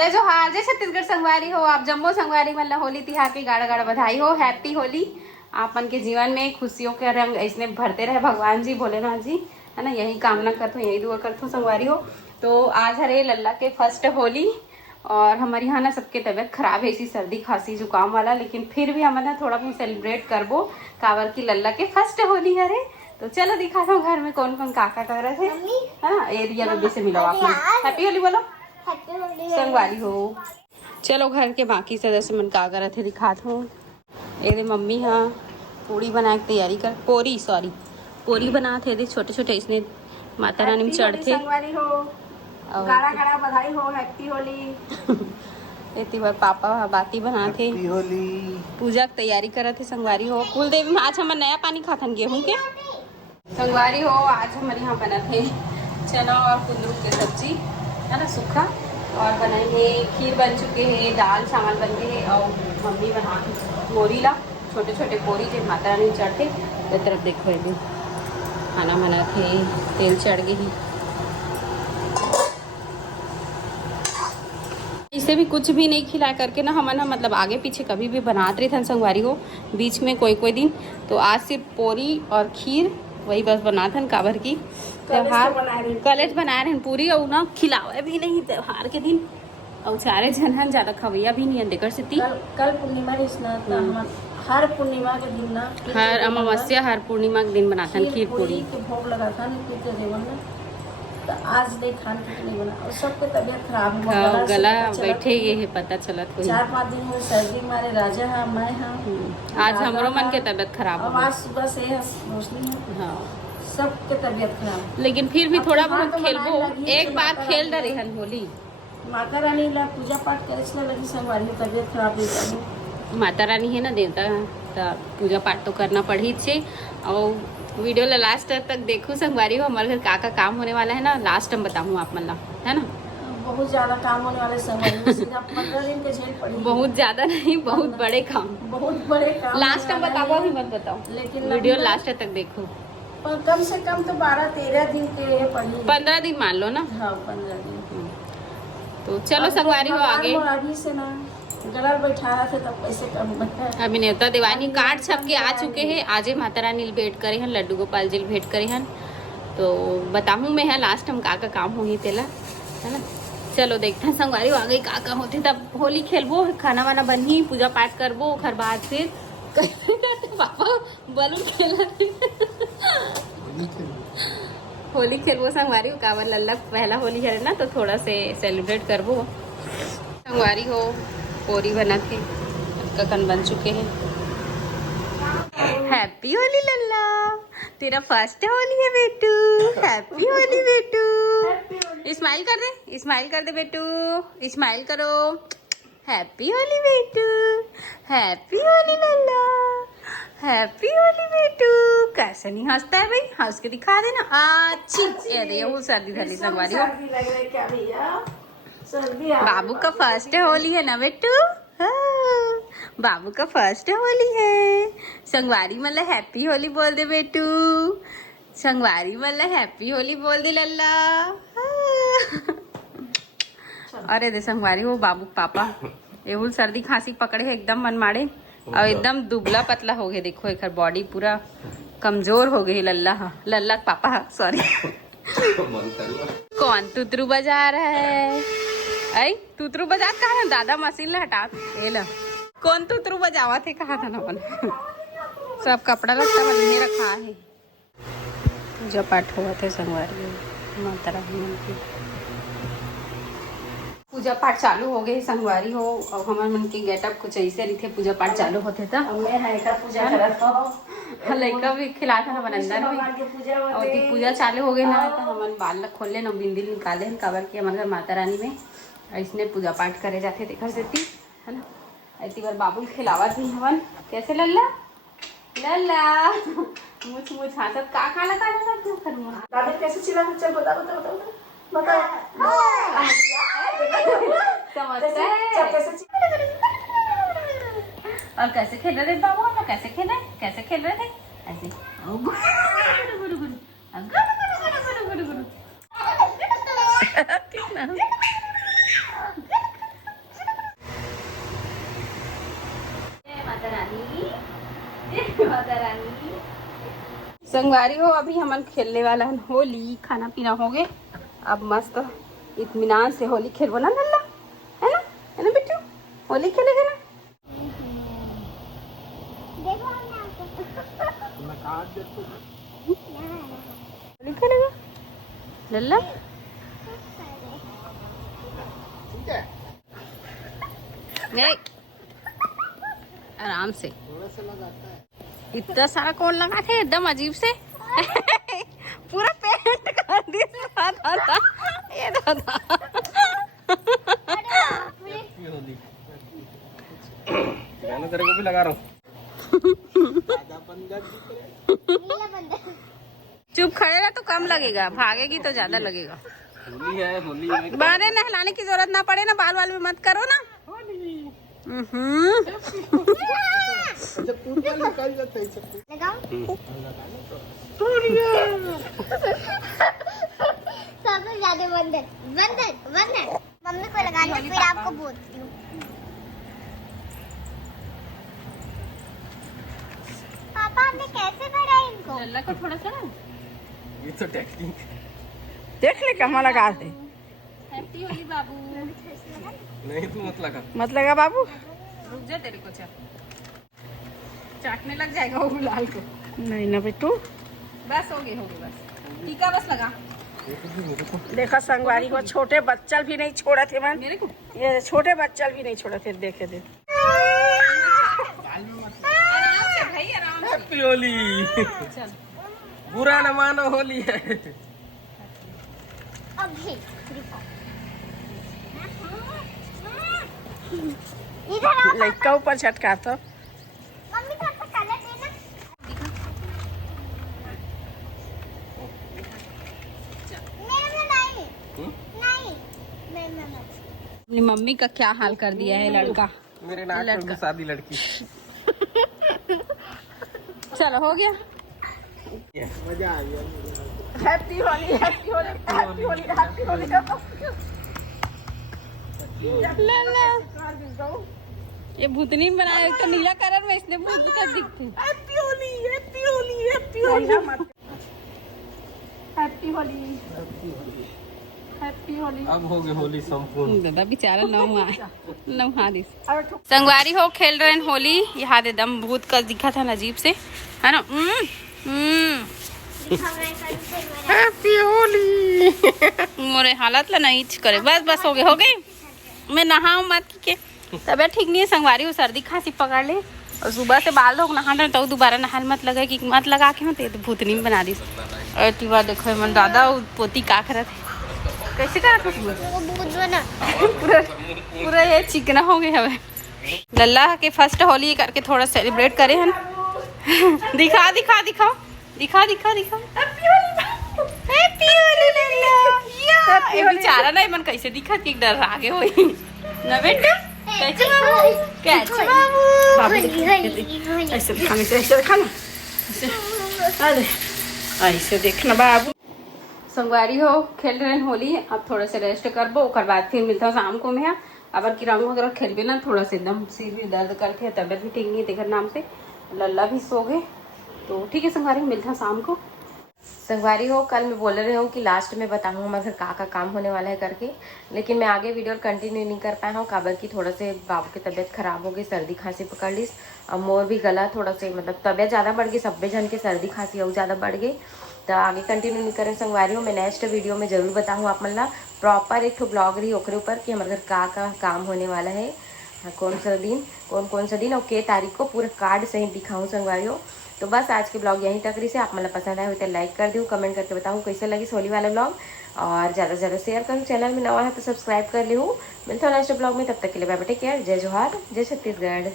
जय जोहार, जय छत्तीसगढ़ संगवारी हो। आप जम्मो संगवारी मन ला होली तिहार के गाड़ा गाड़ा बधाई हो। हैप्पी होली। आपन के जीवन में खुशियों के रंग ऐसने भरते रहे भगवान जी, भोलेनाथ जी, है ना। यही कामना करते हो, यही दुआ करते हो संगवारी हो। तो आज हरे लल्ला के फर्स्ट होली और हमारे यहाँ ना सबके तबीयत खराब है, इसी सर्दी खांसी जुकाम वाला, लेकिन फिर भी हम ना थोड़ा बहुत सेलिब्रेट करबो कावर की लल्ला के फर्स्ट होली हरे। तो चलो दिखा दो घर में कौन कौन काका कर रहे थे, है ना। एरिया बेबी से मिलो आप लोग। हैप्पी होली बोलो, संगवारी हो। चलो घर के बाकी सदस्य मन का कर रहे थे दिखा दो। ये मम्मी हाँ पूड़ी बनाने की तैयारी कर, पोरी बना थे छोटे छोटे, इसने माता रानी में चढ़ते। गाड़ा गाड़ा बधाई हो, हैप्पी होली। इतनी बार पापा बाती बना थे, पूजा की तैयारी कर रहे थे संगवारी हो। कुल देवी में आज हम नया पानी खाथन गेहूं के संगवारी हो। आज हमारे यहाँ बना थे चना और कुंदरू की सब्जी, है ना, सूखा, और बनाएंगे खीर बन चुके हैं, दाल चावल बन गए हैं, और मम्मी बना मोरी ला छोटे छोटे पोरी जो माता रानी चढ़ते। तो तरफ देखो ये खाना बना थे, तेल चढ़ गई। इसे भी कुछ भी नहीं खिला करके ना हम ना मतलब आगे पीछे कभी भी बनाते रहे थे संगवारी हो, बीच में कोई कोई दिन। तो आज सिर्फ पोरी और खीर वही बस बना था काबर की त्योहार कलेज बना रहे हैं पूरी, और ना खिलावे भी नहीं त्योहार के दिन, और सारे जन ज्यादा खवैया भी नहीं देकर से कल पूर्णिमा हर पूर्णिमा के दिन ना, हर अमावस्या हर पूर्णिमा के दिन बनाता है खीर पूरी के भोग लगाता है। तो आज नहीं खान के नहीं बना, और सबके तबीयत खराब है, गला बैठे ये है पता चला। 4-5 दिन में सर्दी मारे राजा है, मैं हाँ आज हमरो मन के तबीयत खराब है, आज सुबह से रोशनी है, हाँ सबके तबीयत खराब। लेकिन फिर भी थोड़ा बहुत खेलबो, एक बार खेल रहे हन होली। माता रानी ला पूजा पाठ करे लगी संगवारी में तबीयत खराब है। माता रानी है ना देवता, तो पूजा पाठ तो करना पड़ी छे। और वीडियो ला लास्ट तक देखो संगवारी हो, हमारे घर का काम होने वाला है ना, लास्ट हम बताऊँ आप मतलब, है ना। बहुत ज्यादा काम होने वाले संगवारी में, सीधा 15 दिन के झेल पड़ी। बहुत ज्यादा नहीं, बहुत बड़े काम, बहुत बड़े काम लास्ट हम बताओ, अभी मत बताओ, लेकिन वीडियो लास्ट तक देखो। पर कम से कम तो 12-13 दिन के पड़ी, 15 दिन मान लो ना। हाँ 15 दिन। तो चलो संगवारी हो आगे से ना गलर बैठा रहा थे तब पैसे कम बता। अभी न्योता दीवानी कार्ड छप के आ चुके हैं, आज ही माता रानी भेंट करे हैं, लड्डू गोपाल जी भेंट करे हैं। तो बताऊँ मैं है लास्ट हम का काम होगी तेला, है ना। चलो देखते हैं संगवारी हो आगे का होते, तब होली खेलबो, खाना वाना बनी, पूजा पाठ करबो, घर बाद फिर पापा बलून खेला होली खेलबो संगवारी हो। कावर लल्ला पहला होली है ना, तो थोड़ा से सेलिब्रेट करबो संगवारी हो। पोरी बना थे, ककन बन चुके हैं। हैप्पी होली लल्ला, तेरा फर्स्ट होली है बेटू। हैप्पी होली बेटू, स्माइल कर दे, स्माइल कर दे बेटू, स्माइल करो। हैप्पी होली बेटू, हैप्पी होली लल्ला, हैप्पी होली बेटू। कैसे नहीं हंसता है भाई, हंस के दिखा देना। अच्छी ये दे वो सर्दी धली संगवारी हो। बाबू का फर्स्ट होली है ना बेटू, हाँ बाबू का फर्स्ट होली है। संगवारी मतलब हैप्पी होली बोल दे बेटू, संगवारी मतलब हैप्पी होली बोल दे लल्ला। अरे दे संगवारी हो बाबू पापा एहुल सर्दी खांसी पकड़े है, एकदम मन मारे, और एकदम दुबला पतला हो गए। देखो एक बॉडी पूरा कमजोर हो गई लल्ला। लल्ला पापा सॉरी। कौन तुतरू बजा रहा है? आई तुतरू बजा कहा है, दादा मशीन ला हटा ले। कौन तुतरू बजावा थे कहा था ना अपन। सब कपड़ा लगता बनी रखा है। पूजा पाठ हुआ थे संगवारी माता रानी की पूजा पाठ चालू हो गए संगवारी हो। और हमारे मन के गेटअप कुछ ऐसे नहीं थे, पूजा पाठ चालू होते था। लड़का भी खिला था ना अंदर में, और पूजा चालू हो गई ना, तो हमारे बाल खोले ना, बिंदी निकाले काबर की हमारे घर माता रानी में इसने पूजा पाठ करे जाते देखा देती, है ना। ऐसी बार बाबू खिलावा थी हवन। कैसे लल्ला लल्ला मुछ मुछ हाथत का खाना खाना तू करूँगा दादा कैसे चिल्ला, चल बता बता बता बता समझता है। और कैसे खेल रहे थे बाबू, हम लोग कैसे खेल रहे थे ऐसे राधा रानी। संगवारी हो अभी हमन खेलने वाला है होली, खाना पीना हो गए, अब मस्त इत्मीनान से होली खेलबो ना लल्ला, है ना बिट्टू, होली खेलेगा ना। होली खेलेगा लल्ला। नहीं आराम से, इतना सारा कौन लगा थे एकदम अजीब से पूरा पेंट कर दिया दादा, ये दादा तेरे को भी लगा रहा हूँ। चुप खड़े रह तो कम लगेगा, भागेगी तो ज्यादा लगेगा। होली है, होली है। बारे नहलाने की जरूरत ना पड़े ना, बाल बाल में मत करो ना। सबसे ज्यादा वंदन वंदन वंदन मम्मी को लगाना, फिर आपको बोलती हूँ। पापा आपने कैसे भरा इनको? लल्ला को थोड़ा सा ना ये तो टेक्निक देख ले कहाँ लगा दे। हैप्पी होली बाबू। नहीं, तू मत लगा बाबू। रुक जा, तेरे को चाटने लग जाएगा वो गुलाल को। नहीं ना बेटू, बस हो गए बस, टीका बस लगा। देखा संगवारी को छोटे बच्चल भी नहीं छोड़ा थे मन, मेरे को ये छोटे बच्चल भी नहीं छोड़ा थे। देखे दे आराम से भाई, आराम से। हैप्पी होली। चल बुरा न मानो, होली है। अभी इधर आओ। लड़का ऊपर झटका तो मम्मी थोड़ा सा कलर देना। नहीं अपनी मम्मी का क्या हाल कर दिया है लड़का। मेरे नाक में घुसा दी लड़की। चलो हो गया। मजा आ गया। Happy Holi, happy Holi, happy Holi, happy Holi. लल्ला ये भूतनी बनाया, तो नीला कलर में इसने भूत का दिखती। Happy Holi, happy Holi, happy Holi, happy Holi, happy Holi. अब हो गई होली संपूर्ण। दादा बेचारा नौहा दिस संगवारी हो खेल रहे हैं होली। यहाँ एकदम भूत का दिखा था अजीब से, है ना। हैप्पी होली। मोरे हालत ला नहीं करे। बस बस हो गई। मैं नहाऊं मत के तबियत ठीक नहीं है। संगवारी हो सर्दी खांसी पकड़ ले, और सुबह से बाल धोक नहा तो दोबारा नहाल मत लगा कि मत लगा के होते तो भूतनी में बना दी। और तीवा देखो मन दादा पोती का करत है, कैसे करत पूरा ये चिकना हो गया हवे। लल्ला के फर्स्ट होली करके थोड़ा सेलिब्रेट करे हन। दिखा दिखा दिखाओ, दिखा दिखा दिखाओ। हैप्पी होली लल्ला। ये बेचारा ना मन कैसे दिखत कि डर आगे होई ना बेटा। कैसे बाबू, कैसे बाबू ऐसे दिखाने से, ऐसे दिखाना, अरे ऐसे देखना बाबू। संगवारी हो खेल रहे हैं होली। अब थोड़ा से रेस्ट करबो, ओकर बाद फिर मिलता हूँ शाम को। मैं अबर की रंग वगैरह खेलबे ना, थोड़ा से एकदम सिर भी दर्द करके, तबियत भी ठीक नहीं है तेकर नाम से। लल्ला भी सो गए, तो ठीक है संगवारी मिलता हूँ शाम को। संगवारी हो कल मैं बोल रही हूँ कि लास्ट में बताऊँगा हमारे घर का काम होने वाला है करके, लेकिन मैं आगे वीडियो कंटिन्यू नहीं कर पाया हूँ। काबर की थोड़ा से बाबू की तबीयत खराब हो गई, सर्दी खांसी पकड़ ली। अब मोर भी गला थोड़ा से मतलब तबीयत ज़्यादा बढ़ गई, सब्बे जन के सर्दी खांसी और ज़्यादा बढ़ गई, तो आगे कंटिन्यू नहीं करें संगवारी हो। मैं नेक्स्ट वीडियो में जरूर बताऊँ आप मतलब प्रॉपर एक ब्लॉग रही ओकरे ऊपर कि हमारे घर का काम होने वाला है, कौन सा दिन और के तारीख को पूरा कार्ड सहित दिखाऊँ संगवारी हो। तो बस आज के ब्लॉग यहीं तक रही से। आप मतलब पसंद आए हो तो लाइक कर दूँ, कमेंट करके बताऊँ कैसे लगी होली वाला ब्लॉग, और ज़्यादा से ज़्यादा शेयर करूँ। चैनल में नवा है तो सब्सक्राइब कर ली हूँ। मिलता हूँ नेक्स्ट ब्लॉग में, तब तक के लिए बाय बाय, टेक केयर, जय जोहार, जय छत्तीसगढ़।